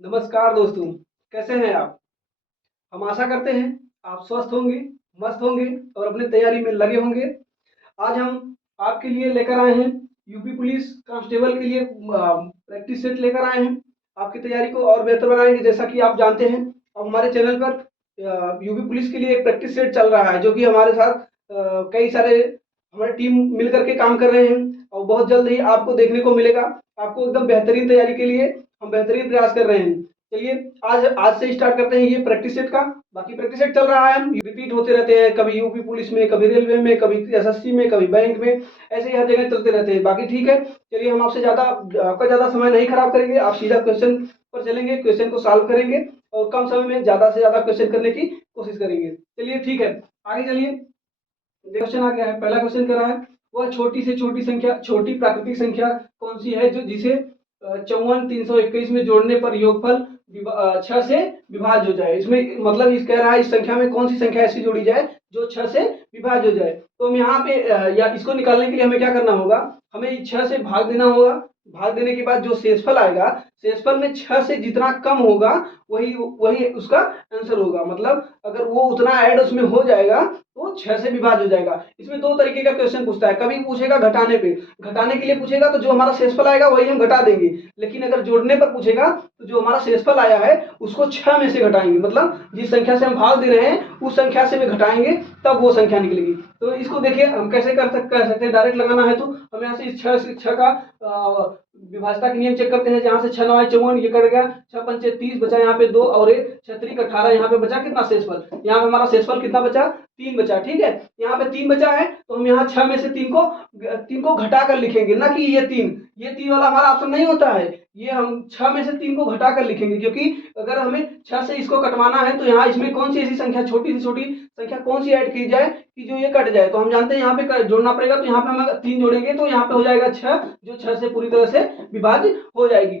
नमस्कार दोस्तों, कैसे हैं आप? हम आशा करते हैं आप स्वस्थ होंगे, मस्त होंगे और अपनी तैयारी में लगे होंगे। आज हम आपके लिए लेकर आए हैं यूपी पुलिस कांस्टेबल के लिए प्रैक्टिस सेट लेकर आए हैं। आपकी तैयारी को और बेहतर बनाएंगे। जैसा कि आप जानते हैं, अब हमारे चैनल पर यूपी पुलिस के लिए एक प्रैक्टिस सेट चल रहा है, जो कि हमारे साथ कई सारे हमारी टीम मिलकर के काम कर रहे हैं और बहुत जल्द ही आपको देखने को मिलेगा। आपको एकदम बेहतरीन तैयारी के लिए हम बेहतरीन प्रयास कर रहे हैं। चलिए आज आज से स्टार्ट करते हैं ये प्रैक्टिस सेट का। बाकी प्रैक्टिस सेट चल रहा है, हम रिपीट होते रहते हैं, कभी यूपी पुलिस में, कभी रेलवे में, कभी एसएससी में, कभी बैंक में, ऐसे ही हर जगह चलते रहते हैं। बाकी ठीक है, चलिए हम आपका ज्यादा समय नहीं खराब करेंगे। आप सीधा क्वेश्चन पर चलेंगे, क्वेश्चन को सॉल्व करेंगे और कम समय में ज्यादा से ज्यादा क्वेश्चन करने की कोशिश करेंगे। चलिए ठीक है, आगे चलिए। क्वेश्चन आ गया है, पहला क्वेश्चन कर रहा है, वह छोटी से छोटी संख्या, छोटी प्राकृतिक संख्या कौन सी है जो जिसे 54,321 में जोड़ने पर योगफल 6 से विभाज्य हो जाए। इसमें मतलब इस कह रहा है इस संख्या में कौन सी संख्या ऐसी जोड़ी जाए जो 6 से विभाज्य हो जाए। तो हम यहाँ पे या इसको निकालने के लिए हमें क्या करना होगा, हमें 6 से भाग देना होगा। भाग देने के बाद जो शेषफल आएगा, शेषफल में 6 से जितना कम होगा वही वही उसका आंसर होगा। मतलब अगर वो उतना ऐड उसमें हो जाएगा तो 6 से विभाज्य हो जाएगा। इसमें दो तरीके का क्वेश्चन पूछता है, कभी पूछेगा घटाने पे, घटाने के लिए पूछेगा तो जो हमारा शेषफल आएगा वही हम घटा देंगे। लेकिन अगर जोड़ने पर पूछेगा तो जो हमारा शेषफल आया है उसको 6 में से घटाएंगे। मतलब जिस संख्या से हम भाग दे रहे हैं उस संख्या से में घटाएंगे, तब वो संख्या निकलेगी। तो इसको देखिए हम कैसे कर सकते हैं। डायरेक्ट लगाना है तो हम यहाँ से इस 6 से 6 का विभाजता के नियम चेक करते हैं। जहां से 6 9 54, ये कट गया, 6 पंचे 30, बचा यहाँ पे 2 और 1 6 3 18। यहाँ पे बचा कितना शेषफल, यहाँ पे हमारा शेषफल कितना बचा, 3 बचा। ठीक है, यहाँ पे 3 बचा है तो हम यहाँ 6 में से 3 को घटा कर लिखेंगे, ना कि ये 3 वाला हमारा ऑप्शन नहीं होता है। ये हम 6 में से 3 को घटा कर लिखेंगे, क्योंकि अगर हमें 6 से इसको कटवाना है तो यहाँ इसमें कौन सी ऐसी संख्या, छोटी से छोटी संख्या कौन सी ऐड की जाए कि जो ये कट जाए। तो हम जानते हैं यहाँ पे जोड़ना पड़ेगा, तो यहाँ पे हम 3 जोड़ेंगे तो यहाँ पे हो जाएगा 6, जो 6 से पूरी तरह से विभाज्य हो जाएगी।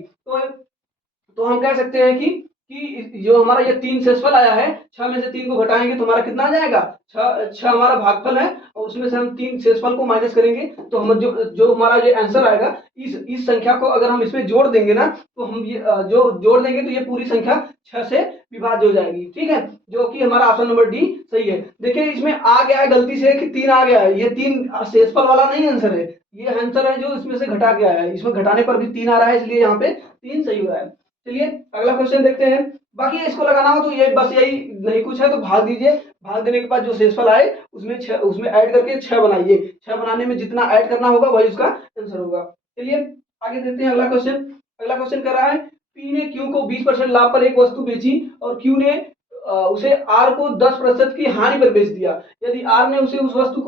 तो हम कह सकते हैं कि जो हमारा ये 3 शेषफल आया है, 6 में से 3 को घटाएंगे तो हमारा कितना आ जाएगा, 6 हमारा भागफल है और उसमें से हम 3 शेषफल को माइनस करेंगे तो हम जो हमारा ये आंसर आएगा, इस संख्या को अगर हम इसमें जोड़ देंगे ना, तो हम ये जो जोड़ देंगे तो ये पूरी संख्या 6 से विभाज्य हो जाएगी। ठीक है, जो कि हमारा ऑप्शन नंबर डी सही है। देखिए इसमें आ गया है गलती से कि 3 आ गया है, ये 3 शेषफल वाला नहीं आंसर है, ये आंसर है जो इसमें से घटा गया है। इसमें घटाने पर भी 3 आ रहा है, इसलिए यहाँ पे 3 सही हो रहा है। चलिए अगला क्वेश्चन देखते हैं। बाकी इसको लगाना हो तो ये बस यही, नहीं कुछ है तो भाग दीजिए। भाग देने के बाद जो शेषफल आए उसमें ऐड करके 6 बनाइए। 6 बनाने में जितना ऐड करना होगा वही उसका आंसर होगा। चलिए आगे देखते हैं अगला क्वेश्चन। अगला क्वेश्चन कर रहा है, पी ने क्यू को 20% लाभ पर एक वस्तु बेची और क्यू ने उसे आर को 10% की हानि पर बेच दिया। यदि आर ने उस वस्तु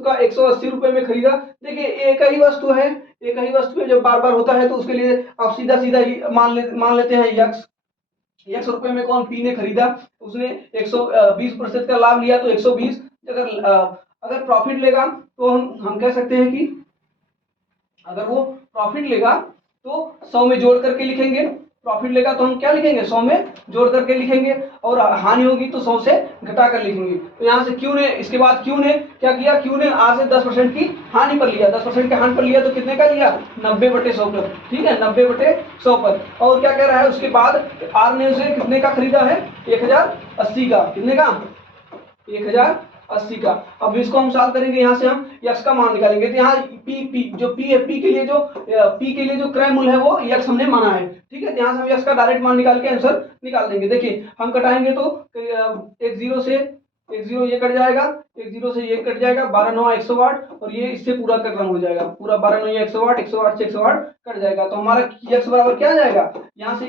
का 180 रुपए में खरीदा। देखिए एक ही वस्तु है, एक ही वस्तु है, जब बार बार होता है तो उसके लिए आप सीधा सीधा ही मान लेते हैं यक्स। 100 रुपए में कौन पी ने खरीदा, उसने 120% का लाभ लिया तो 120। अगर प्रॉफिट लेगा तो हम कह सकते हैं कि अगर वो प्रॉफिट लेगा तो 100 में जोड़ करके लिखेंगे। प्रॉफिट लेगा तो हम क्या लिखेंगे, 100 में जोड़ करके लिखेंगे, और हानि होगी तो 100 से घटा कर लिखेंगे। तो यहाँ से क्यू ने, इसके बाद क्यू ने क्या किया, क्यू ने आर से 10% की हानि पर लिया। 10% की हानि पर लिया तो कितने का लिया, 90/100 पर। ठीक है, 90/100 पर। और क्या कह रहा है, उसके बाद आर ने उसे कितने का खरीदा है, 1080 का। कितने का, 1080 का। अब इसको हम सॉल्व करेंगे, यहाँ से हम यक्स का मान निकालेंगे। तो यहाँ पी जो पी है, पी के लिए जो क्रय मूल्य है वो यक्स हमने माना है। ठीक है, यहाँ से हम यक्स का डायरेक्ट मान निकाल के आंसर निकाल देंगे। देखिए हम कटाएंगे तो एक जीरो ये कट जाएगा, एक जीरो से ये कट जाएगा, 12 9 108, और ये इससे पूरा कटना हो जाएगा। पूरा 12 9 108, 108 से 108 कट जाएगा। तो हमारा यक्स बराबर क्या आ जाएगा, यहाँ से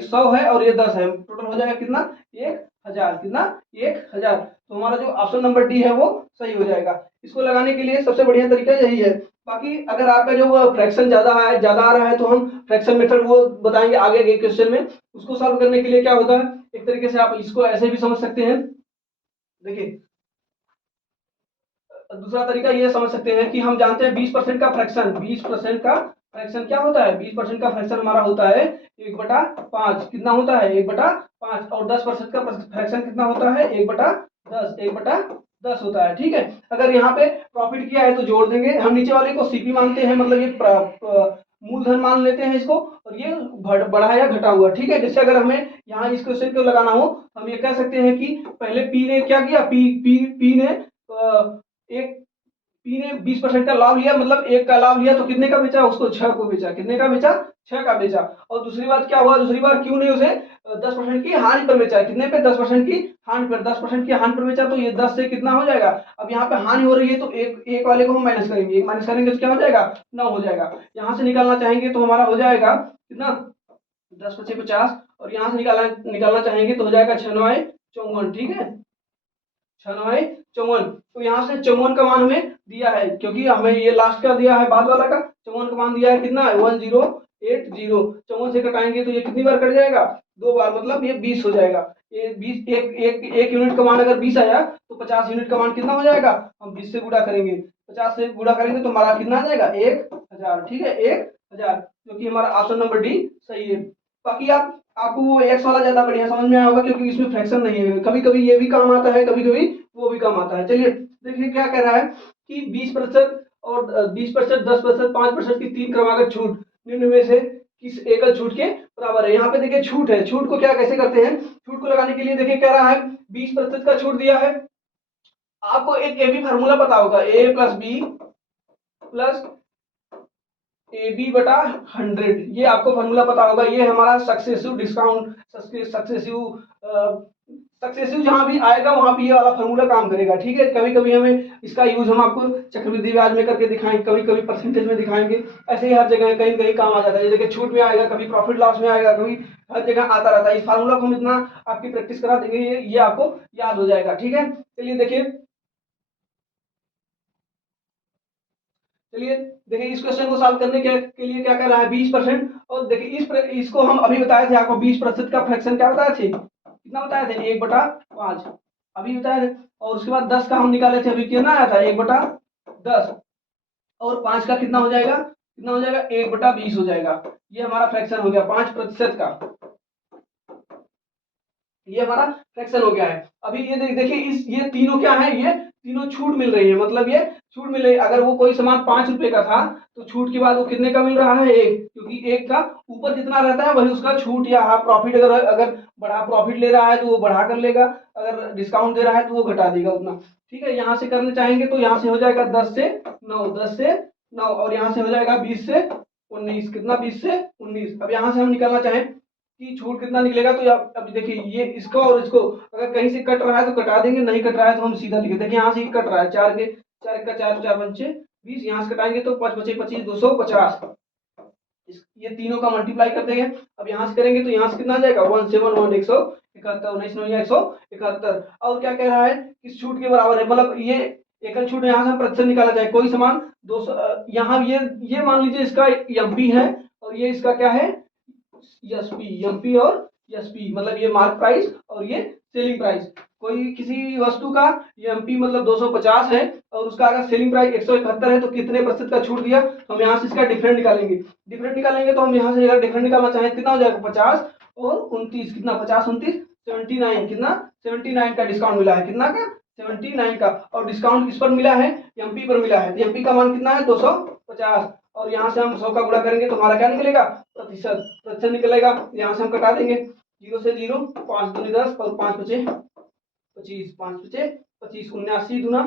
100 है और ये 10 है, टोटल हो जाएगा कितना, 1000। कितना, 1000। तो हमारा जो ऑप्शन नंबर डी है वो सही हो जाएगा। इसको लगाने के लिए सबसे बढ़िया तरीका यही है। बाकी अगर आपका जो फ्रैक्शन ज्यादा आ रहा है तो हम फ्रैक्शन मेथड वो बताएंगे आगे के क्वेश्चन में। उसको सॉल्व करने के लिए क्या होता है, एक तरीके से आप इसको ऐसे भी समझ सकते हैं। देखिए दूसरा तरीका ये समझ सकते हैं कि हम जानते हैं 20% का फ्रैक्शन, 20% का फ्रैक्शन क्या होता है, 20% का फ्रैक्शन हमारा होता है 1/5। कितना होता है, 1/5। और 10% का फ्रैक्शन कितना होता है, 1/10। 1/10 होता है। ठीक है, अगर यहाँ पे प्रॉफिट किया है तो जोड़ देंगे। हम नीचे वाले को सीपी मानते हैं, मतलब ये मूलधन मान लेते हैं इसको, और ये बढ़ा या घटा हुआ, ठीक है। जैसे अगर हमें यहाँ इस क्वेश्चन को लगाना हो, हम ये कह सकते हैं कि पहले पी ने क्या किया, पी ने एक पी ने 20% का लाभ लिया, मतलब एक का लाभ लिया तो कितने का बेचा, उसको 6 को बेचा, कितने का बेचा, 6 का बेचा। और दूसरी बात क्या हुआ, दूसरी बार क्यू ने उसे 10% की हानि पर बेचा, कितने पे, 10% की हानि पर, 10% की हानि पर बेचा, तो ये 10 से कितना हो जाएगा, अब यहाँ पे हानि हो रही है तो एक वाले को हम माइनस करेंगे, एक माइनस करेंगे तो क्या हो जाएगा, 9 हो जाएगा। यहाँ से निकालना चाहेंगे तो हमारा हो जाएगा कितना, 10 पचे 50, और यहाँ से निकालना चाहेंगे तो हो जाएगा 6 9 54, ठीक है, 6 9 54। तो यहाँ से 54 का मान हमें दिया है, क्योंकि हमें ये लास्ट का दिया है, बाद वाला का 54 का मान दिया है, कितना है 1080। 54 से कटाएंगे तो ये कितनी बार कट जाएगा, 2 बार, मतलब ये 20 हो जाएगा। ये 20, एक यूनिट का मान अगर 20 आया तो 50 यूनिट का मान कितना हो जाएगा, हम 20 से गुणा करेंगे, 50 से गुणा करेंगे तो हमारा कितना आ जाएगा 1000, ठीक है, 1000, जो कि हमारा ऑप्शन नंबर डी सही है। बाकी आपको वो एक्स वाला ज्यादा बढ़िया समझ में आया होगा, क्योंकि इसमें फ्रैक्शन नहीं है, कभी कभी ये भी काम आता है, कभी कभी वो भी काम आता है। चलिए देखिए क्या कह रहा है कि 20% और 20%, 10%, 5% की 3 क्रमागत छूट निम्न में से किस एकल छूट के बराबर है। यहाँ पे देखिए छूट है, छूट को क्या कैसे करते हैं, छूट को लगाने के लिए देखिए कह रहा है 20% का छूट दिया है, आपको एक ए बी फार्मूला पता होगा, A plus B plus A B बटा 100, ये आपको फॉर्मूला पता होगा, ये हमारा सक्सेसिव डिस्काउंट, सक्सेसिव जहां भी आएगा वहां पे ये वाला फॉर्मूला काम करेगा, ठीक है। कभी कभी हमें इसका यूज हम आपको चक्रवृद्धि ब्याज में करके दिखाएंगे, कभी कभी परसेंटेज में दिखाएंगे, ऐसे ही हर जगह कहीं कहीं काम आ जाता है, जैसे छूट में आएगा, कभी प्रॉफिट लॉस में आएगा, कभी हर जगह आता रहता है। इस फार्मूला को हम इतना आपकी प्रैक्टिस करा देंगे, ये आपको याद हो जाएगा, ठीक है। चलिए देखिए, चलिए देखिए इस क्वेश्चन को सॉल्व करने के लिए क्या कर रहा है, 20%, और देखिए इसको हम अभी बताए थे आपको, 20% का फ्रैक्शन क्या बताए थे, कितना बताए थे, 1/5 अभी बताए थे। और उसके बाद 10 का हम निकाले थे, अभी कितना आया था, 1/10, और 5 का कितना हो जाएगा, कितना हो जाएगा, 1/20 हो जाएगा। ये हमारा फ्रैक्शन हो गया 5% का, ये हमारा फ्रैक्शन हो गया है। अभी ये देखिए इस ये तीनों क्या है, ये तीनों छूट मिल रही है, मतलब ये छूट मिल रही है। अगर वो कोई सामान 5 रुपए का था तो छूट के बाद वो कितने का मिल रहा है, 1, क्योंकि 1 का ऊपर जितना रहता है वही उसका छूट या हाफ प्रॉफिट, अगर अगर बड़ा प्रॉफिट ले रहा है तो वो बढ़ा कर लेगा, अगर डिस्काउंट दे रहा है तो वो घटा देगा उतना, ठीक है। यहाँ से करना चाहेंगे तो यहाँ से हो जाएगा 10 से 9, 10 से 9, और यहाँ से हो जाएगा 20 से 19, कितना, 20 से 19। अब यहाँ से हम निकालना चाहें कि छूट कितना निकलेगा, तो अभी देखिए ये इसको और इसको अगर कहीं से कट रहा है तो कटा देंगे, नहीं कट रहा है तो हम सीधा लिखे, देखिए यहाँ से ही कट रहा है, 4 के 4 का 4, 4 पंचे 20, यहाँ से कटाएंगे तो 5 बचे 25, 250, ये तीनों का मल्टीप्लाई कर देंगे। अब यहाँ से करेंगे तो यहाँ से कितना आ जाएगा, 171, 171, 19 171। और क्या कह रहा है, किस छूट के बराबर है, मतलब ये एकल छूट, यहाँ से हम प्रतिशत निकाला जाए, कोई सामान 200, यहाँ ये मान लीजिए इसका एमपी है, और ये इसका क्या है, एसपी, एमपी और एसपी, मतलब ये मार्क प्राइस और ये सेलिंग प्राइस। कोई किसी वस्तु का एमपी मतलब 250 है और उसका अगर सेलिंग प्राइस 171 है तो कितने प्रतिशत का छूट दिया, तो हम यहाँ से इसका डिफरेंट निकालेंगे। डिफरेंट निकालेंगे तो हम यहाँ से अगर डिफरेंट निकालना चाहें कितना हो जाएगा, 50 और 29, कितना, 50 29 79, कितना 79 का डिस्काउंट मिला है, कितना का, 79 का। और डिस्काउंट किस पर मिला है, एमपी पर मिला है, तो एमपी का मान कितना है, 250, और यहाँ से हम 100 का गुणा करेंगे तो हमारा क्या निकलेगा, प्रतिशत, प्रतिशत निकलेगा। यहाँ से हम कटा देंगे 0 से 0, 5 दूनी 10 और 5 बचे 25, 5 बचे 25, 79 दूना,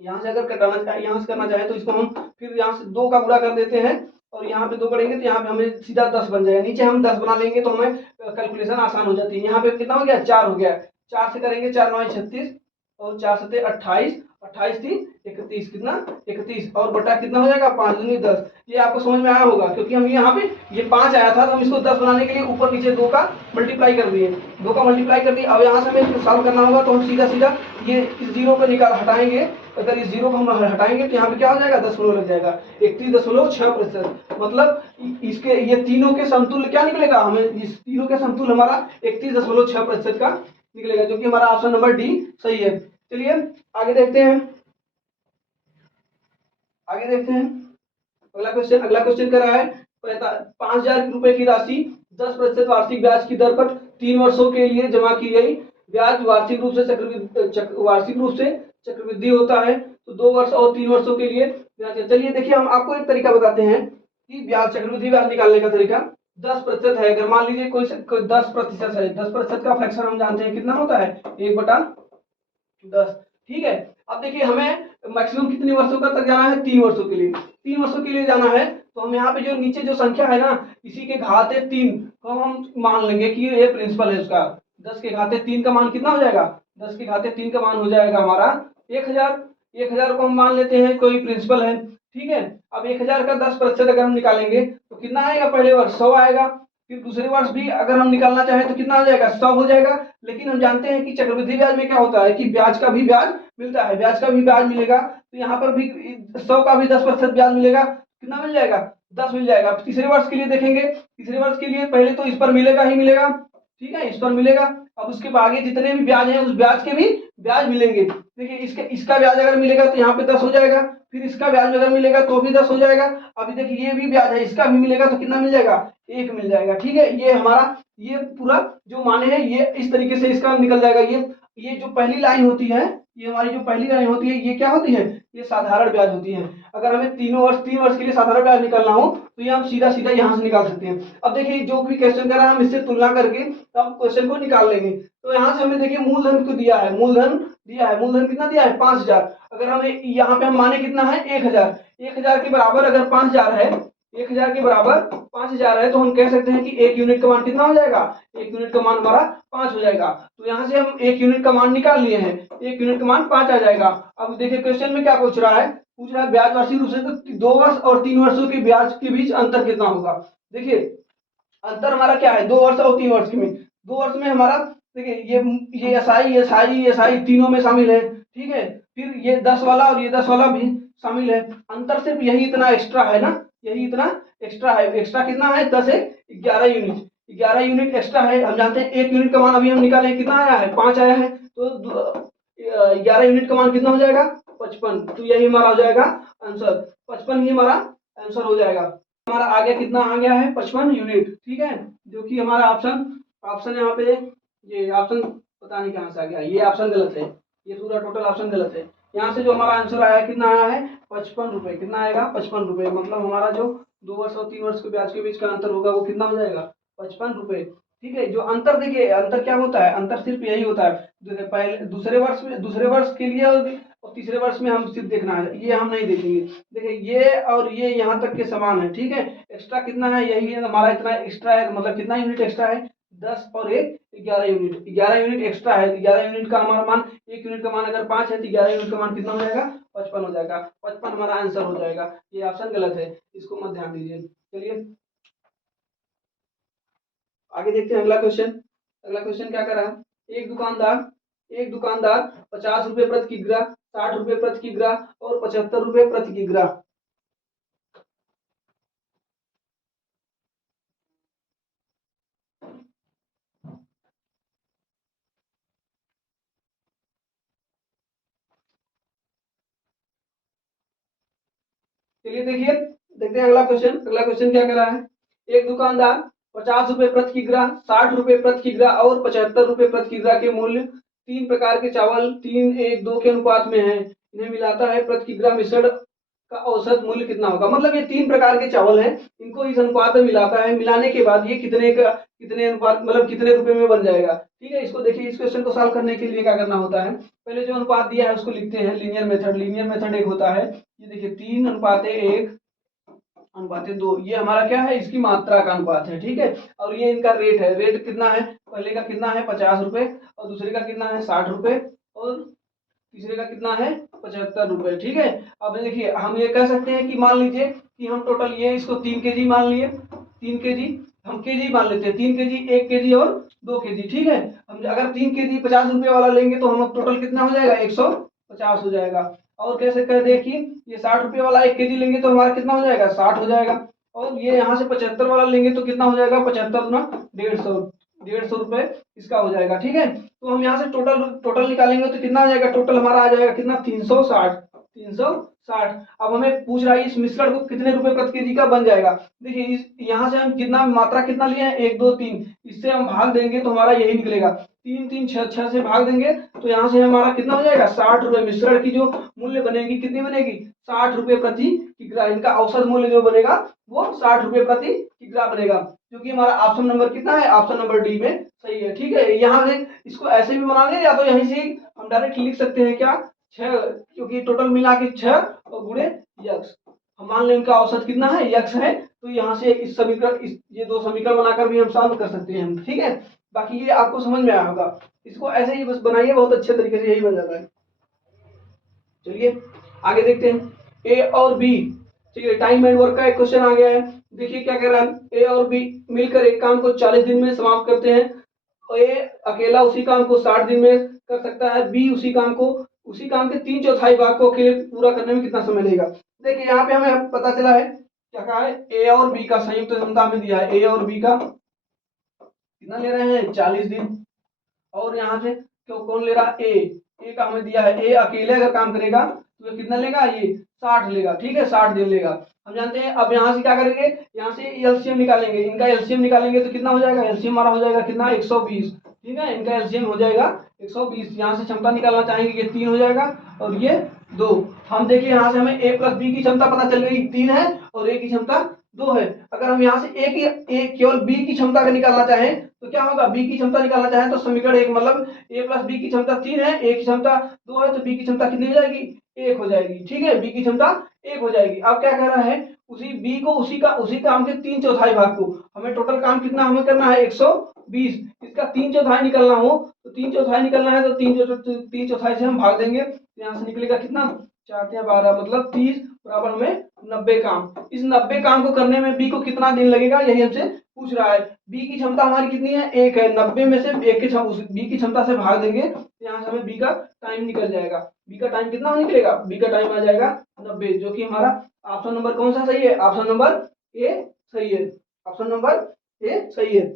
यहाँ से अगर कटाना चाहे, यहाँ से करना चाहे तो इसको हम फिर यहाँ से 2 का गुणा कर देते हैं, और यहाँ पे 2 करेंगे तो यहाँ पे हमें सीधा 10 बन जाएगा, नीचे हम 10 बना लेंगे तो हमें कैलकुलेशन आसान हो जाती है। यहाँ पे कितना हो गया, 4 हो गया, 4 से करेंगे, 4 9 36 और 4 7 28, 28 3 31, कितना 31, और बटा कितना हो जाएगा, 5 दूनी 10। ये आपको समझ में आया होगा, क्योंकि हम यहाँ पे ये 5 आया था तो हम इसको 10 बनाने के लिए ऊपर नीचे 2 का मल्टीप्लाई कर दिए, 2 का मल्टीप्लाई कर दिए। अब यहाँ से हमें इसको सॉल्व करना होगा तो हम सीधा सीधा ये इस जीरो को निकाल हटाएंगे, अगर इस जीरो को हम हटाएंगे तो यहाँ पे क्या हो जाएगा, दशमलव लग जाएगा, 31.6%, मतलब इसके ये तीनों के समतुल्य क्या निकलेगा, हमें इस तीनों के समतुल्य हमारा 31.6% का निकलेगा, जो कि हमारा ऑप्शन नंबर डी सही है। चलिए आगे देखते हैं, आगे देखते हैं अगला क्वेश्चन कर रहा है 5000 रुपए की राशि 10% वार्षिक ब्याज की दर पर 3 वर्षों के लिए जमा की गई, ब्याज वार्षिक रूप से चक्रवृद्धि, वार्षिक रूप से चक्रवृद्धि होता है, तो 2 वर्ष और 3 वर्षों के लिए ब्याज। चलिए देखिए हम आपको एक तरीका बताते हैं कि 5000 रुपए की राशि 10% वार्षिक ब्याज की दर पर 3 वर्षों के लिए जमा की गई, ब्याज वार्षिक रूप से चक्रवृद्धि होता है, तो 2 वर्ष और 3 वर्षों के लिए कि ब्याज चक्रवृद्धि ब्याज निकालने का तरीका 10% है। अगर मान लीजिए कोई 10% है, 10% का फ्रैक्शन हम जानते हैं कितना होता है, 1/10। ठीक है, अब देखिए हमें मैक्सिमम कितने वर्षों का तक जाना है, 3 वर्षों के लिए। 3 वर्षों के लिए जाना है तो हम यहाँ पे जो नीचे जो संख्या है ना, इसी के घाते 3 तो हम मान लेंगे कि ये प्रिंसिपल है उसका। 10 के घाते 3 का मान कितना हो जाएगा, 10 के घाते 3 का मान हो जाएगा हमारा 1000। 1000 को हम मान लेते हैं कोई प्रिंसिपल है। ठीक है, अब 1000 का 10% अगर हम निकालेंगे तो कितना आएगा, पहले वर्ष 100 आएगा, फिर दूसरे वर्ष भी अगर हम निकालना चाहें तो कितना हो जाएगा, 100 हो जाएगा। लेकिन हम जानते हैं कि चक्रवृद्धि ब्याज में क्या होता है कि ब्याज का भी ब्याज मिलता है, ब्याज का भी ब्याज मिलेगा। तो यहाँ पर भी 100 का भी 10% ब्याज मिलेगा, कितना मिल जाएगा, 10 मिल जाएगा। तीसरे वर्ष के लिए देखेंगे, तीसरे वर्ष के लिए पहले तो इस पर मिलेगा ही मिलेगा, ठीक है, इस पर मिलेगा। अब उसके आगे जितने भी ब्याज हैं उस ब्याज के भी ब्याज मिलेंगे। देखिए इसका ब्याज अगर मिलेगा तो यहाँ पे 10 हो जाएगा, फिर इसका ब्याज अगर मिलेगा तो भी 10 हो जाएगा। अभी देखिए ये भी ब्याज है, इसका भी मिलेगा तो कितना मिल जाएगा, 1 मिल जाएगा। ठीक है, ये हमारा ये पूरा जो माने है ये इस तरीके से इसका निकल जाएगा। ये जो पहली लाइन होती है, ये हमारी जो पहली लाइन होती है, ये क्या होती है, ये साधारण ब्याज होती है। अगर हमें 3 वर्ष के लिए साधारण ब्याज निकालना हो तो ये हम सीधा सीधा यहाँ से निकाल सकते हैं। अब देखिए जो भी क्वेश्चन कर रहा है हम इससे तुलना करके हम क्वेश्चन को निकाल लेंगे। तो यहाँ से हमें देखिए मूलधन को दिया है, मूलधन दिया है, मूलधन कितना दिया है, 5000। अगर हमें यहाँ पे हम माने कितना है, 1000। 1000 के बराबर अगर 5000 है, 1000 के बराबर 5000 है तो हम कह सकते हैं कि 1 यूनिट का मान कितना हो जाएगा, 1 यूनिट का मान हमारा 5 हो जाएगा। तो यहाँ से हम 1 यूनिट का मान निकाल लिए हैं, 1 यूनिट का मान 5 आ जाएगा। अब देखिए क्वेश्चन में क्या पूछ रहा है, पूछ रहा है ब्याज वार्षिक रूप से, तो 2 वर्ष और 3 वर्षों के ब्याज के बीच अंतर कितना होगा। देखिए अंतर हमारा क्या है, 2 वर्ष और 3 वर्ष में। 2 वर्ष में हमारा देखिए ये एसआई तीनों में शामिल है। ठीक है, फिर ये 10 वाला और ये 10 वाला भी शामिल है। अंतर सिर्फ यही इतना एक्स्ट्रा है ना, यही इतना एक्स्ट्रा है। एक्स्ट्रा कितना है, 10 है 11 यूनिट, 11 यूनिट एक्स्ट्रा है। हम जानते हैं 1 यूनिट का मान अभी हम निकाले कितना आया है, 5 आया है। तो 11 यूनिट का मान कितना हो जाएगा, 55। तो यही हमारा हो जाएगा आंसर, 55 ही हमारा आंसर हो जाएगा। हमारा आगे कितना आ गया है, 55 यूनिट। ठीक है, जो कि हमारा ऑप्शन यहाँ पे, ये ऑप्शन पता नहीं कहाँ से आ गया, ये ऑप्शन गलत है, ये पूरा टोटल ऑप्शन गलत है। यहाँ से जो हमारा आंसर आया कितना आया है, 55 रुपए। कितना आएगा, 55 रुपए। मतलब हमारा जो 2 वर्ष और 3 वर्ष के ब्याज के बीच का अंतर होगा वो कितना हो जाएगा, 55 रुपए। ठीक है, जो अंतर देखिए अंतर क्या होता है, अंतर सिर्फ यही होता है पहले दूसरे वर्ष के लिए और तीसरे वर्ष में हम सिर्फ देखना है, ये हम नहीं देखेंगे। देखिए ये और ये यहाँ तक के समान है। ठीक है, एक्स्ट्रा कितना है, यही है हमारा, इतना एक्स्ट्रा है, मतलब कितना यूनिट एक्स्ट्रा है, 10 और 1 11 यूनिट, 11 यूनिट एक्स्ट्रा है। 11 यूनिट का हमारा मान, 1 यूनिट का मान अगर 5 है तो 11 यूनिट का मान कितना हो जाएगा, 55 हो जाएगा। 55 हमारा आंसर हो जाएगा। ये ऑप्शन गलत है, इसको मत ध्यान दीजिए। चलिए आगे देखते हैं अगला क्वेश्चन। अगला क्वेश्चन क्या कर रहा है, एक दुकानदार 50 रुपए प्रति किग्रा, 60 रुपए प्रति किग्रा और 75 रुपए प्रति किग्रा। चलिए देखिए, देखते हैं अगला क्वेश्चन। अगला क्वेश्चन क्या कर रहा है, एक दुकानदार 50 रुपए प्रति किग्रा, 60 रुपए प्रति किग्रा और 75 रुपए प्रति किग्रा के मूल्य 3 प्रकार के चावल 3:1:2 के अनुपात में है, इन्हें मिलाता है। प्रति किग्रा मिश्रण का औसत मूल्य कितना होगा। मतलब ये 3 प्रकार के चावल हैं, इनको इस अनुपात में मिलाता है, मिलाने के बाद ये कितने अनुपात, मतलब कितने रुपए में बन जाएगा। ठीक है, इसको देखिए, इस क्वेश्चन को सॉल्व करने के लिए क्या करना होता है, पहले जो अनुपात दिया है उसको लिखते हैं, लीनियर मेथड। लीनियर मेथड एक होता है, ये देखिए 3:1:2, ये हमारा क्या है, इसकी मात्रा का अनुपात है। ठीक है, और ये इनका रेट है। रेट कितना है, पहले का कितना है 50 रुपए और दूसरे का कितना है 60 रुपए और तीसरे का कितना है 75 रुपए। ठीक है, अब देखिए हम ये कह सकते हैं कि मान लीजिए कि हम टोटल ये इसको 3 केजी मान लिए, 3 केजी हम केजी मान लेते हैं, 3 केजी 1 केजी और 2 केजी। ठीक है, हम अगर 3 केजी 50 रुपए वाला लेंगे तो हम टोटल कितना हो जाएगा, 150 हो जाएगा। और कैसे कर दे कि ये 60 रुपए वाला 1 केजी लेंगे तो हमारा कितना हो जाएगा, 60 हो जाएगा। और ये यहाँ से 75 वाला लेंगे तो कितना हो जाएगा, 75 गुना 150 रुपए इसका हो जाएगा। ठीक है, तो हम यहाँ से टोटल निकालेंगे तो कितना आ जाएगा, टोटल हमारा आ जाएगा कितना, 360। अब हमें पूछ रहा है इस मिश्रण को कितने रुपए प्रति केजी का बन जाएगा। देखिए इस यहाँ से हम कितना मात्रा कितना लिए हैं, 1 2 3, इससे हम भाग देंगे तो हमारा यही निकलेगा। 3 3 6 6 से भाग देंगे तो यहाँ से हमारा कितना हो जाएगा, 60 रुपए। मिश्रण की जो मूल्य बनेगी कितनी बनेगी, 60 रुपये प्रति किग्रा। इनका औसत मूल्य जो बनेगा वो 60 रुपये प्रति किग्रा बनेगा, क्योंकि हमारा ऑप्शन नंबर कितना है, ऑप्शन नंबर डी में सही है। ठीक है, यहाँ से इसको ऐसे भी बनाएंगे या तो यहीं से हम डायरेक्ट लिख सकते हैं क्या, 6, क्योंकि टोटल मिला के 6 और गुणे यक्स। हम मान लें इनका औसत कितना है, यक्स है, तो यहाँ से इस समीकरण ये दो समीकरण बनाकर भी हम सॉल्व कर सकते हैं। ठीक है, बाकी ये आपको समझ में आया होगा। इसको ऐसे ही बस बनाइए, बहुत अच्छे तरीके से यही बन जाता है। चलिए आगे देखते हैं, ए और बी। ठीक है, टाइम एंड वर्क का एक क्वेश्चन आ गया है। देखिए क्या कह रहा है, ए और बी मिलकर एक काम को 40 दिन में समाप्त करते हैं। ए अकेला उसी काम को 60 दिन में कर सकता है, बी उसी काम के 3/4 भाग को अकेले पूरा करने में कितना समय लगेगा। देखिए यहाँ पे हमें पता चला है, क्या कहा है, ए और बी का संयुक्त क्षमता हमें दिया है, ए और बी का कितना ले रहे हैं, 40 दिन। और यहाँ से कौन ले रहा है, ए का हमें दिया है, ए अकेले अगर काम करेगा तो ये कितना लेगा, ये 60 लेगा। ठीक है, 60 दिन लेगा, हम जानते हैं। अब यहाँ से क्या करेंगे, यहाँ से एलसीएम निकालेंगे, इनका एलसीएम निकालेंगे तो कितना हो जाएगा, एलसीएम हमारा हो जाएगा कितना, 120। ठीक है, इनका एलसीएम हो जाएगा 120। यहाँ से क्षमता निकालना चाहेंगे, ये 3 हो जाएगा और ये 2। हम देखिए यहाँ से हमें ए प्लस बी की क्षमता पता चल गई 3 है और ए की क्षमता 2 है। अगर हम यहाँ से केवल बी की क्षमता का निकालना चाहें तो क्या होगा, बी की क्षमता निकालना चाहें तो समीकरण 1, मतलब ए प्लस बी की क्षमता 3 है, ए की क्षमता 2 है, तो बी की क्षमता कितनी हो जाएगी, 1 हो जाएगी। ठीक है, बी की क्षमता 1 हो जाएगी। अब क्या कह रहा है, उसी बी को उसी काम के 3/4 भाग को, हमें टोटल काम कितना हमें करना है, 120। इसका 3/4 निकलना हो तो 3/4 निकलना है तो 3/4 से हम भाग देंगे, यहाँ से निकलेगा कितना, 4×12 मतलब 30 बराबर हमें 90 काम। इस 90 काम को करने में बी को कितना दिन लगेगा, यही हमसे पूछ रहा है। बी की क्षमता हमारी कितनी है, 1 है, 90 में से बी की क्षमता से भाग देंगे तो यहाँ से हमें बी का टाइम निकल जाएगा। बी का टाइम कितना निकलेगा, बी का टाइम आ जाएगा 90, जो कि हमारा ऑप्शन नंबर कौन सा सही है, ऑप्शन नंबर ए सही है, ऑप्शन नंबर ए सही है।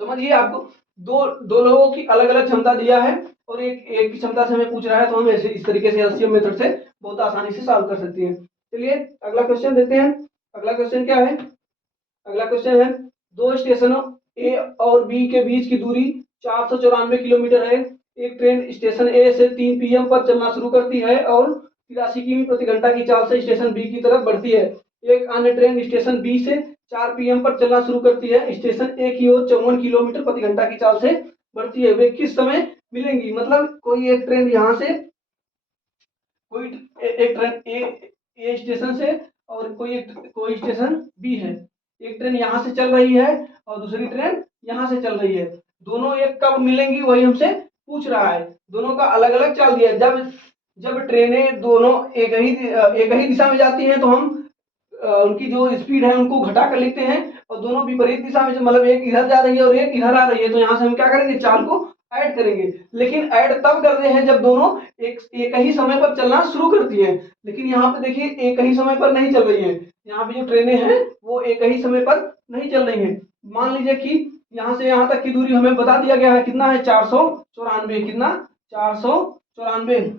समझिए, आपको दो लोगों की अलग अलग क्षमता दिया है और एक की क्षमता से हमें पूछ रहा है, तो हम ऐसे इस तरीके से एलसीएम मेथड से बहुत आसानी से सॉल्व कर सकते हैं। चलिए अगला क्वेश्चन देखते हैं। अगला क्वेश्चन क्या है, अगला क्वेश्चन है, दो स्टेशनों ए और बी के बीच की दूरी 494 किलोमीटर है। एक ट्रेन स्टेशन ए से 3 PM पर चलना शुरू करती है और 83 किमी प्रति घंटा की चाल से स्टेशन बी की तरफ बढ़ती है। एक अन्य ट्रेन स्टेशन बी से 4 PM पर चलना शुरू करती है, स्टेशन ए की ओर 54 किलोमीटर प्रति घंटा की चाल से बढ़ती है। वे किस समय मिलेंगी, मतलब कोई एक ट्रेन यहाँ से, कोई एक ट्रेन ए स्टेशन से और कोई स्टेशन बी है। एक ट्रेन यहाँ से चल रही है और दूसरी ट्रेन यहाँ से चल रही है। दोनों एक कब मिलेंगी वही हमसे पूछ रहा है। दोनों का अलग अलग चाल दिया है। जब ट्रेनें दोनों एक ही दिशा में जाती हैं तो हम उनकी जो स्पीड है उनको घटा कर लिखते हैं, और दोनों विपरीत दिशा में, मतलब एक इधर जा रही है और एक इधर आ रही है, तो यहाँ से हम क्या करेंगे, चाल को ऐड करेंगे। लेकिन ऐड तब करते हैं जब दोनों एक ही समय पर चलना शुरू करती हैं। लेकिन यहाँ पे देखिए एक ही समय पर नहीं चल रही है, यहाँ पे जो ट्रेनें हैं वो एक ही समय पर नहीं चल रही है। मान लीजिए कि यहाँ से यहाँ तक की दूरी हमें बता दिया गया है, कितना है, 494। कितना, 494।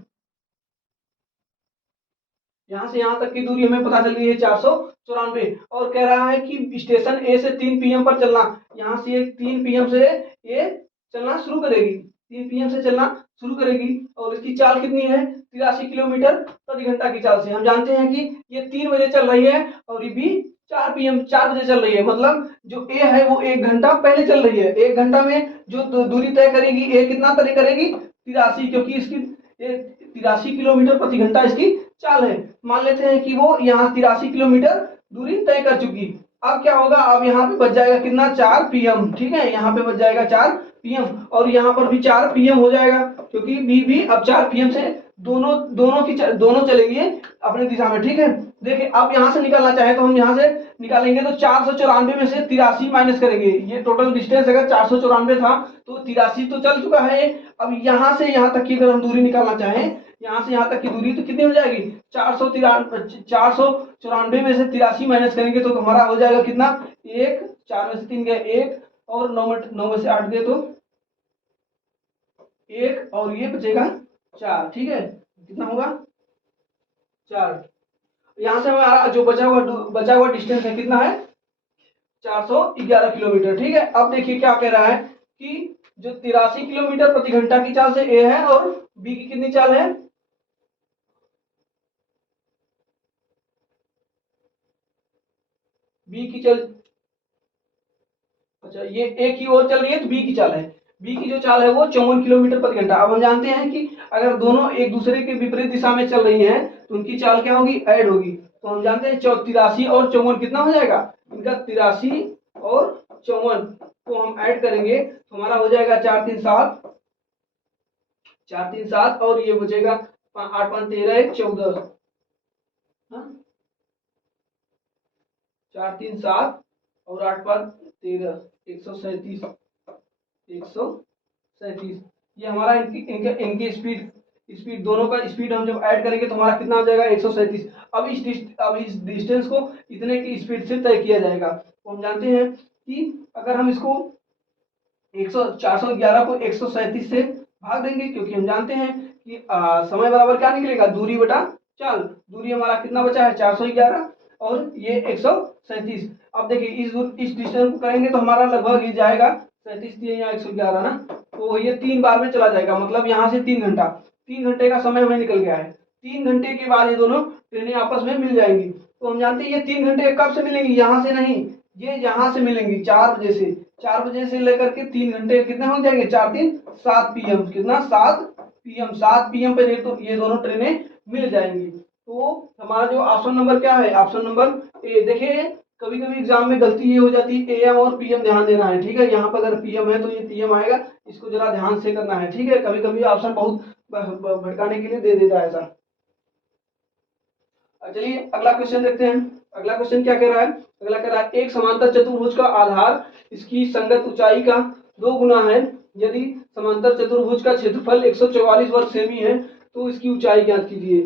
यहाँ से यहाँ तक की दूरी हमें पता चल गई है 494। और कह रहा है कि स्टेशन ए से 3 PM पर चलना, यहाँ से 3 PM से ये चलना शुरू करेगी, 3 PM से चलना शुरू करेगी और इसकी चाल कितनी है, 83 किलोमीटर प्रति घंटा की चाल से। हम जानते हैं कि ये 3 बजे चल रही है और ये भी 4 बजे चल रही है, मतलब जो ए है वो 1 घंटा पहले चल रही है। 1 घंटा में जो दूरी तय करेगी, ए कितना तय करेगी, 83, क्योंकि इसकी 83 किलोमीटर प्रति घंटा इसकी चाल है। मान लेते हैं कि वो यहाँ 83 किलोमीटर दूरी तय कर चुकी। अब क्या होगा, अब यहाँ पे बच जाएगा कितना, 4 PM। ठीक है, यहाँ पे बच जाएगा 4 PM और यहाँ पर भी 4 PM हो जाएगा, क्योंकि बी भी अब 4 PM से दोनों चलेंगे अपनी दिशा में। ठीक है, देखिए अब यहाँ से निकालना चाहे तो हम यहाँ से निकालेंगे तो 494 में से 83 माइनस करेंगे। ये टोटल डिस्टेंस अगर 494 था तो 83 तो चल चुका है। अब यहाँ से यहाँ तक की अगर हम दूरी निकालना चाहें, यहाँ से यहाँ तक की दूरी तो कितनी हो जाएगी, 494 में से 83 माइनस करेंगे तो हमारा हो जाएगा कितना, 1, 4 में से 3 गए 1 और 9 में से 8 गए तो 1 और ये बचेगा 4। ठीक है, कितना होगा, 4। यहाँ से हमारा जो बचा हुआ डिस्टेंस है कितना है, 411 किलोमीटर। ठीक है, अब देखिए क्या कह रहा है कि जो 83 किलोमीटर प्रति घंटा की चाल से ए है और बी की कितनी चाल है, बी की चल, अच्छा ये ए की ओर चल रही है तो बी की चाल है, बी की जो चाल है वो 54 किलोमीटर प्रति घंटा। अब हम जानते हैं कि अगर दोनों एक दूसरे के विपरीत दिशा में चल रही हैं तो उनकी चाल क्या होगी, ऐड होगी। तो हम जानते हैं 83 और 54 कितना हो जाएगा इनका, 83 और 54 को हम ऐड करेंगे तो हमारा हो जाएगा 4 3 7, 4 3 7 और ये बचेगा 8 5 13 1 14, 4 3 7 और 8 5 13 137, 137। ये हमारा इनकी स्पीड, स्पीड दोनों का स्पीड हम जब ऐड करेंगे तो हमारा कितना हो जाएगा 137। अब इस डिस्टेंस को इतने की स्पीड से तय किया जाएगा। तो हम जानते हैं कि अगर हम इसको 411 को 137 से भाग देंगे, क्योंकि हम जानते हैं कि समय बराबर क्या निकलेगा, दूरी बटा चाल। दूरी हमारा कितना बचा है 411 और ये 137। अब देखिए इस डिस्टेंस को करेंगे तो हमारा लगभग ये जाएगा 37 या 111 ना, तो ये 3 बार में चला जाएगा, मतलब यहाँ से 3 घंटा, 3 घंटे का समय हमें निकल गया है। 3 घंटे के बाद ये दोनों ट्रेनें आपस में मिल जाएंगी। तो हम जानते हैं ये 3 घंटे कब से मिलेंगी, यहाँ से नहीं, ये यहाँ से मिलेंगी 4 बजे से। 4 बजे से लेकर के 3 घंटे कितने हो जाएंगे, 4 3 7 पीएम, कितना 7 पीएम, 7 पीएम पे तो ये दोनों ट्रेनें मिल जाएंगी। तो हमारा जो ऑप्शन नंबर क्या है, ऑप्शन नंबर ए। देखिए कभी कभी एग्जाम में गलती ये हो जाती है, एएम और पीएम ध्यान देना है, ठीक है। यहाँ पर अगर पीएम है तो ये पीएम आएगा, इसको जरा ध्यान से करना है, ठीक है। कभी कभी ऑप्शन बहुत भटकाने के लिए दे देता है ऐसा। चलिए अगला क्वेश्चन देखते हैं। अगला क्वेश्चन क्या कह रहा है, अगला कह रहा है एक समांतर चतुर्भुज का आधार इसकी संगत ऊंचाई का 2 गुना है। यदि समांतर चतुर्भुज का क्षेत्रफल 144 वर्ग सेमी है तो इसकी ऊंचाई ज्ञात कीजिए।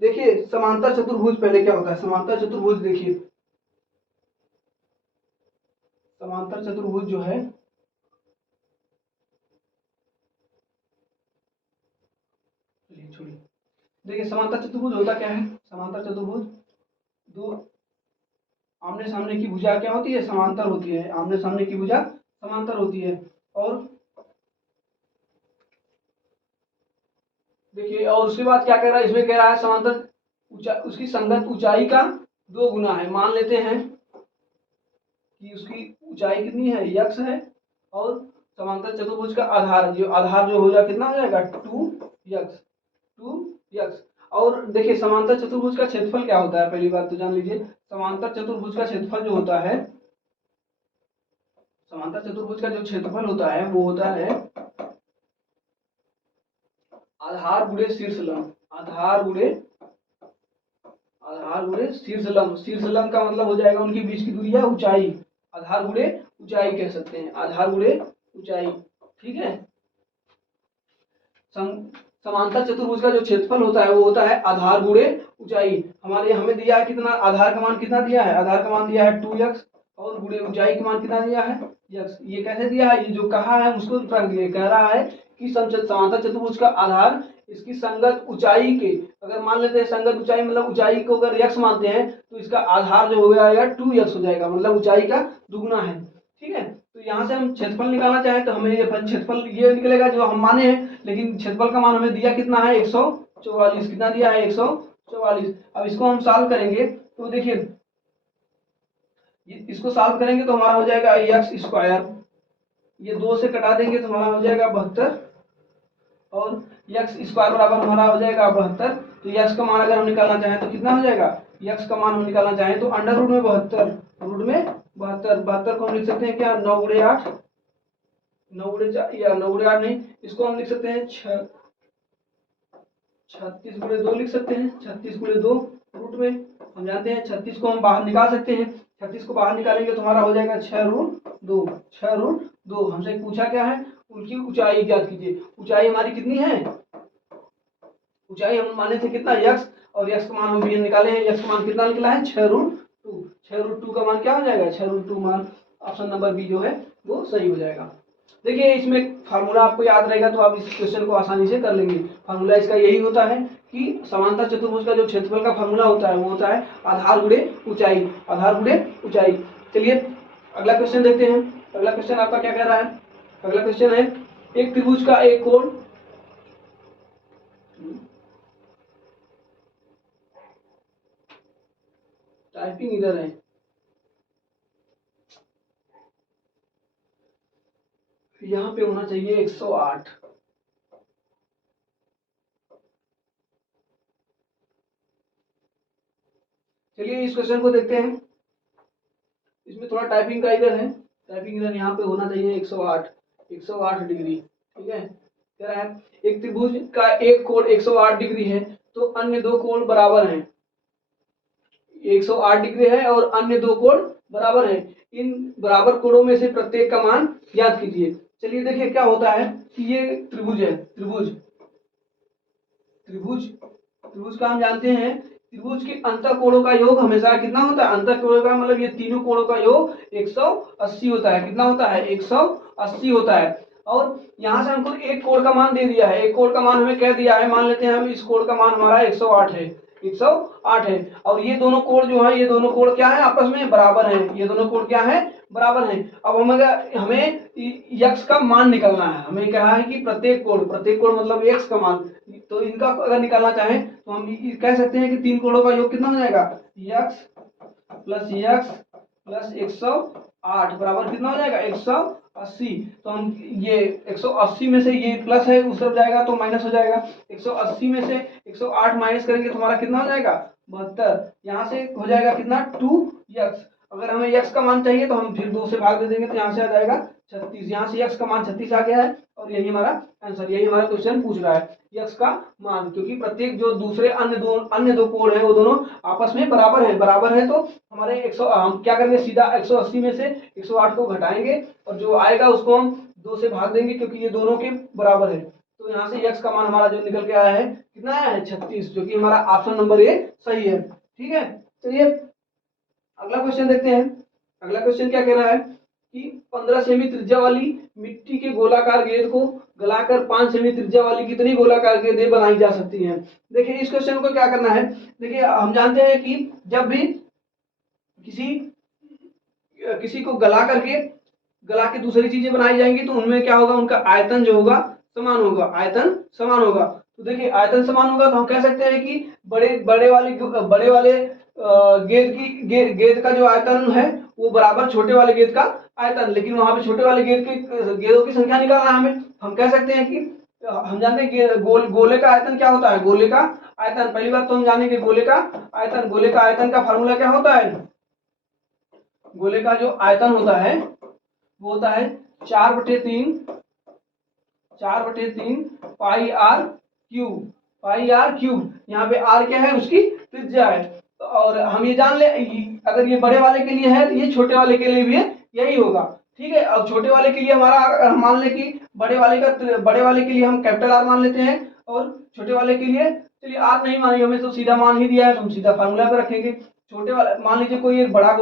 देखिए समांतर चतुर्भुज पहले क्या होता है, समांतर चतुर्भुज देखिए, समांतर चतुर्भुज जो है, छोड़िए, देखिए समांतर चतुर्भुज होता क्या है। समांतर चतुर्भुज दो आमने सामने की भुजा क्या होती है, समांतर होती है, आमने सामने की भुजा समांतर होती है। और देखिए और उसके बाद क्या कह रहा है, इसमें कह रहा है समांतर उसकी संगत ऊंचाई का 2 गुना है। मान लेते हैं कि उसकी ऊंचाई कितनी है, यक्स है, और समांतर चतुर्भुज का आधार जो हो जाएगा कितना हो जाएगा 2 यक्स, 2 यक्स। और देखिए समांतर चतुर्भुज का क्षेत्रफल क्या होता है, पहली बात तो जान लीजिए, समांतर चतुर्भुज का क्षेत्रफल जो होता है, समांतर चतुर्भुज का जो क्षेत्रफल होता है वो होता है आधार गुणे शीर्ष लंब, आधार गुणे शीर्ष लंब। शीर्ष लंब का मतलब हो जाएगा उनके बीच की दूरी है ऊंचाई, आधार गुणे ऊंचाई कह सकते हैं, आधार गुणे ऊंचाई, ठीक है। समांतर चतुर्भुज का जो क्षेत्रफल होता है वो होता है आधार गुणे ऊंचाई। हमारे हमें दिया है कितना, आधार का मान कितना दिया है, आधार का मान दिया है 2x और गुणे ऊंचाई का मान कितना दिया है x। ये कैसे दिया है, ये जो कहा है उसको कह रहा है कि समांतर चतुर्भुज का आधार इसकी संगत ऊंचाई के, अगर मान लेते हैं संगत ऊंचाई मतलब ऊंचाई को अगर x मानते हैं तो इसका आधार जो हो जाएगा 2x हो जाएगा, मतलब ऊंचाई का दुगुना है, ठीक है। तो यहाँ से हम क्षेत्रफल निकालना चाहें तो हमें ये क्षेत्रफल ये निकलेगा जो हम माने हैं, लेकिन क्षेत्रफल का मान हमें दिया कितना है 144, कितना दिया है 144। अब इसको हम सॉल्व करेंगे तो देखिए इसको सॉल्व करेंगे तो हमारा हो जाएगा एक्स स्क्वायर, ये 2 से कटा देंगे तो हमारा हो जाएगा 72, और एक्स स्क्वायर बराबर हमारा हो जाएगा 72। तो एक्स का मान अगर हम निकालना चाहें तो कितना हो जाएगा, एक्स का मान हम निकालना चाहें तो अंडर रूट में 72, रूट में 72, 72 को हम लिख सकते हैं क्या 9 गुणे 8, 9 गुणे 4 या 9 गुणे 8 नहीं, इसको हम लिख सकते हैं 36 गुणे 2 लिख सकते हैं, 36 गुणे 2 रूट में, हम जानते हैं 36 को हम बाहर निकाल सकते हैं, 36 को बाहर निकालेंगे तो हमारा हो जाएगा 6 रूट 2, 6 रूट 2। हमसे पूछा क्या है, उनकी ऊंचाई ज्ञात कीजिए। ऊंचाई हमारी कितनी है, ऊंचाई हम माने थे कितना यक्स, और यक्स का मान हम भी निकाले हैं, यक्स का मान कितना निकला है 6 रूट 2, 6 रूट 2 का मान क्या हो जाएगा 6 रूट 2 मान, ऑप्शन नंबर बी जो है वो सही हो जाएगा। देखिए इसमें फार्मूला आपको याद रहेगा तो आप इस क्वेश्चन को आसानी से कर लेंगे। फार्मूला इसका यही होता है कि समांतर चतुर्भुज का जो क्षेत्रफल का फार्मूला होता है वो होता है आधार गुणे ऊंचाई, आधार गुणे ऊंचाई। चलिए अगला क्वेश्चन देखते हैं। अगला क्वेश्चन आपका क्या कह रहा है, अगला क्वेश्चन है एक त्रिभुज का एक कोण, टाइपिंग इधर है, यहाँ पे होना चाहिए 108। चलिए इस क्वेश्चन को देखते हैं। इसमें थोड़ा टाइपिंग का इधर है, टाइपिंग इधर, यहाँ पे होना चाहिए 108, 108 डिग्री। ठीक है, कह रहा है एक त्रिभुज का एक कोण 108 डिग्री है तो अन्य दो कोण बराबर हैं। 108 डिग्री है और अन्य दो कोण बराबर हैं। इन बराबर कोणों में से प्रत्येक का मान ज्ञात कीजिए। चलिए देखिए क्या होता है कि ये त्रिभुज है, त्रिभुज त्रिभुज त्रिभुज का हम जानते हैं, त्रिभुज के अंतः कोणों का योग हमेशा कितना होता है? अंतः कोणों का मतलब ये तीनों कोणों का योग 180 होता है। कितना होता है? 180 होता है। और यहाँ से हमको एक कोण का मान दे दिया है, एक कोण का मान हमें कह दिया है, मान लेते हैं हम इस कोण का मान हमारा 108 है, 108 है। और ये दोनों कोण जो है, ये दोनों कोण क्या है? आपस में बराबर है। ये दोनों कोण क्या है? बराबर है। अब हमें यक्स का मान निकालना है। हमें कहा है कि प्रत्येक कोण मतलब एक्स का मान, तो इनका अगर निकालना चाहें तो हम कह सकते हैं कि तीन कोणों का योग कितना हो जाएगा? यक्स प्लस 108 बराबर कितना हो जाएगा? 180। तो हम ये 180 में से ये प्लस है उस तरफ जाएगा तो माइनस हो जाएगा। 180 में से 108 माइनस करेंगे तो हमारा कितना हो जाएगा? 72। यहाँ से हो जाएगा कितना? 2x। अगर हमें x का मान चाहिए तो हम फिर 2 से भाग दे देंगे तो यहाँ से आ जाएगा 36। यहाँ से x का मान 36 आ गया है और यही हमारा आंसर, यही हमारा क्वेश्चन पूछ रहा है, x का मान। क्योंकि प्रत्येक जो दूसरे अन्य दो कोण है वो दोनों आपस में बराबर है तो हमारे 100 हम क्या करेंगे? सीधा 180 में से 108 को घटाएंगे और जो आएगा उसको हम 2 से भाग देंगे क्योंकि ये दोनों के बराबर है। तो यहाँ से x का मान हमारा जो निकल के आया है कितना आया है? 36, जो कि हमारा ऑप्शन नंबर ए सही है। ठीक है, चलिए अगला क्वेश्चन देखते हैं। अगला क्वेश्चन क्या कह रहा है कि 15 सेमी त्रिज्या वाली मिट्टी के गोलाकार गेंद को गलाकर 5 सेमी त्रिज्या वाली कितनी गोलाकार गेंदें बनाई जा सकती हैं? देखिए इस क्वेश्चन को क्या करना है। देखिए हम जानते हैं कि जब भी किसी को गला के दूसरी चीजें बनाई जाएंगी तो उनमें क्या होगा? उनका आयतन जो होगा समान होगा, आयतन समान होगा। तो देखिए आयतन समान होगा तो हम कह सकते हैं कि बड़े वाले गेंद का जो आयतन है वो बराबर छोटे वाले गेंद का आयतन। लेकिन वहां पे छोटे वाले गेंदों की संख्या निकालना है हमें। हम कह सकते हैं कि हम जानते हैं कि गोले का आयतन क्या होता है? गोले का आयतन, पहली बात तो हम जानेंगे गोले का आयतन का फार्मूला क्या होता है? गोले का जो आयतन होता है वो होता है 4/3 पाई आर क्यूब। यहाँ पे आर क्या है? उसकी त्रिज्या है। और हम ये जान ले, अगर ये बड़े वाले के लिए है तो ये छोटे वाले के लिए भी है, यही होगा। ठीक है, अब छोटे वाले के लिए हमारा हम मान ले कि बड़े वाले के लिए हम कैपिटल आर मान लेते हैं और छोटे वाले के लिए चलिए आर नहीं मानेंगे, हमें तो सीधा मान ही दिया है तो हम सीधा फार्मूला पे रखेंगे। छोटे वाले मान लीजिए कोई एक बड़ा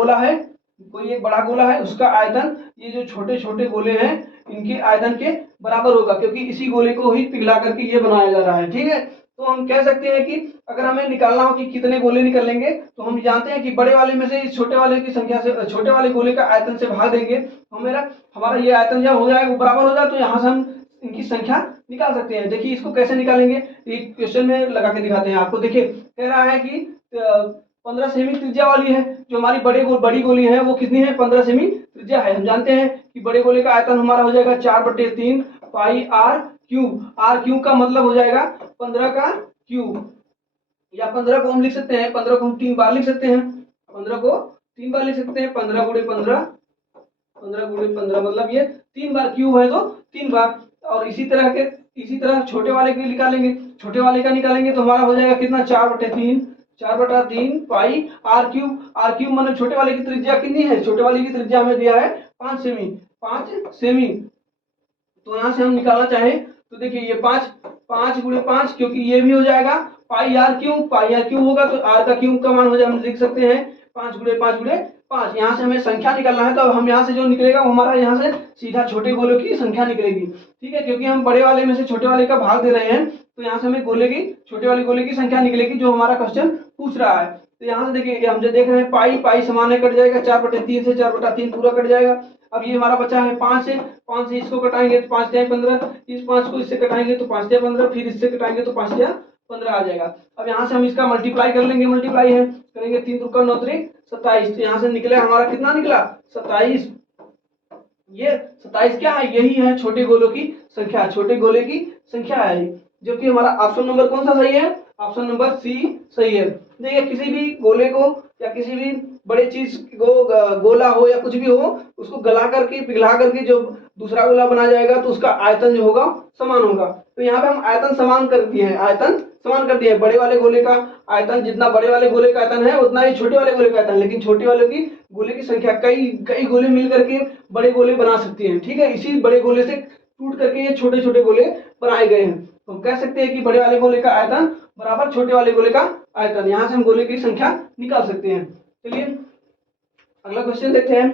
गोला है, उसका आयतन ये जो छोटे छोटे गोले हैं इनके आयतन के बराबर होगा क्योंकि इसी गोले को ही पिघला करके ये बनाया जा रहा है। ठीक है, तो हम कह सकते हैं कि अगर हमें निकालना हो कि कितने गोले निकलेंगे तो हम जानते हैं कि बड़े वाले में से इस छोटे वाले की संख्या से, छोटे वाले गोले का आयतन से भाग देंगे तो हमारा ये आयतन जब हो जाएगा बराबर हो जाए तो यहाँ से हम इनकी संख्या निकाल सकते हैं। देखिए इसको कैसे निकालेंगे, एक क्वेश्चन में लगा के दिखाते हैं आपको। देखिए कह रहा है कि 15 सेमी त्रिज्या वाली है, जो हमारी बड़ी गोली है वो कितनी है? 15 सेमी त्रिज्या है। हम जानते हैं कि बड़े गोले का आयतन हमारा हो जाएगा 4/3 पाई आर क्यूब का मतलब हो जाएगा 15 का क्यूब, या 15 को हम लिख सकते हैं, 15 को हम 3 बार लिख सकते हैं, 15 को 3 बार लिख सकते हैं। 15 गुणे 15 मतलब ये 3 बार क्यूब है तो 3 बार। और इसी तरह छोटे वाले के लिए निकालेंगे, छोटे वाले का निकालेंगे तो हमारा हो जाएगा कितना? 4/3 पाई आर क्यूब मतलब छोटे वाले की त्रिज्या कितनी है? छोटे वाले की त्रिज्या हमें दिया है 5 सेमी। तो यहाँ से हम निकालना चाहें तो देखिए ये 5 गुणे 5 क्योंकि ये भी हो जाएगा पाई आर क्यूब होगा तो आर का क्यूब का मान हो जाए, हम लिख सकते हैं 5 गुणे 5। यहाँ से हमें संख्या निकालना है तो हम यहाँ से जो निकलेगा वो हमारा यहाँ से सीधा छोटे गोलों की संख्या निकलेगी। ठीक है, क्योंकि हम बड़े वाले में से छोटे वाले का भाग दे रहे हैं तो यहाँ से हमें छोटे वाले गोले की संख्या निकलेगी जो हमारा क्वेश्चन पूछ रहा है। तो यहाँ से देखिए हम जो देख रहे हैं पाई समान है, कट जाएगा 4/3 से 4/3 पूरा कट जाएगा। अब ये हमारा बचा है 5 से इसको कटाएंगे तो 5 जाए 15, इस 5 को इससे कटाएंगे तो 5 जाए 15, फिर इससे कटाएंगे तो 5 जाए 15 आ जाएगा। अब यहाँ से हम इसका मल्टीप्लाई कर लेंगे, मल्टीप्लाई है करेंगे 3 × 9 = 27। तो यहाँ से निकले हमारा कितना निकला? 27 ये 27 क्या है, यही है छोटे गोलों की संख्या, छोटे गोले की संख्या है, जो कि हमारा ऑप्शन नंबर कौन सा सही है, ऑप्शन नंबर सी सही है। देखिए किसी भी गोले को या किसी भी बड़े चीज को गोला हो या कुछ भी हो, उसको गला करके पिघला करके जो दूसरा गोला बना जाएगा तो उसका आयतन जो होगा समान होगा। तो यहाँ पे हम आयतन समान कर दिए हैं, आयतन समान कर दिए हैं। बड़े वाले गोले का आयतन जितना बड़े वाले गोले का आयतन है उतना ही छोटे वाले गोले का आयतन, लेकिन छोटे वाले की गोले की संख्या कई कई गोले मिल करके बड़े गोले बना सकती हैं। ठीक है, इसी बड़े गोले से टूट करके ये छोटे छोटे गोले बनाए गए हैं। तो हम कह सकते हैं कि बड़े वाले गोले का आयतन बराबर छोटे वाले गोले का आयतन। यहां से हम गोले की संख्या निकाल सकते हैं। चलिए अगला क्वेश्चन देखते हैं।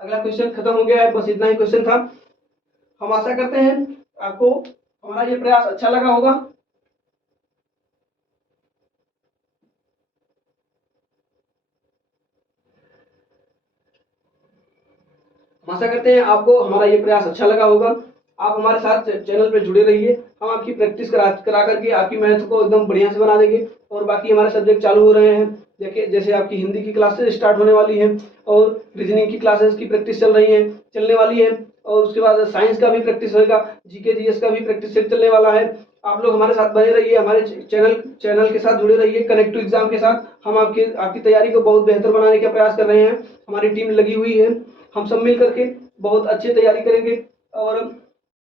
अगला क्वेश्चन खत्म हो गया है, बस इतना ही क्वेश्चन था। हम आशा करते हैं आपको हमारा ये प्रयास अच्छा लगा होगा। हम आशा करते हैं आपको हमारा ये प्रयास अच्छा लगा होगा। आप हमारे साथ चैनल पे जुड़े रहिए, हम आपकी प्रैक्टिस करा करके आपकी मैथ को एकदम बढ़िया से बना देंगे। और बाकी हमारे सब्जेक्ट चालू हो रहे हैं, देखिए जैसे आपकी हिंदी की क्लासेस स्टार्ट होने वाली हैं और रीजनिंग की क्लासेस की प्रैक्टिस चल रही है, चलने वाली है। और उसके बाद साइंस का भी प्रैक्टिस होगा, जीके जीएस का भी प्रैक्टिस चलने वाला है। आप लोग हमारे साथ बने रहिए, हमारे चैनल के साथ जुड़े रहिए, कनेक्ट टू एग्जाम के साथ। हम आपकी तैयारी को बहुत बेहतर बनाने का प्रयास कर रहे हैं, हमारी टीम लगी हुई है। हम सब मिल करके बहुत अच्छी तैयारी करेंगे और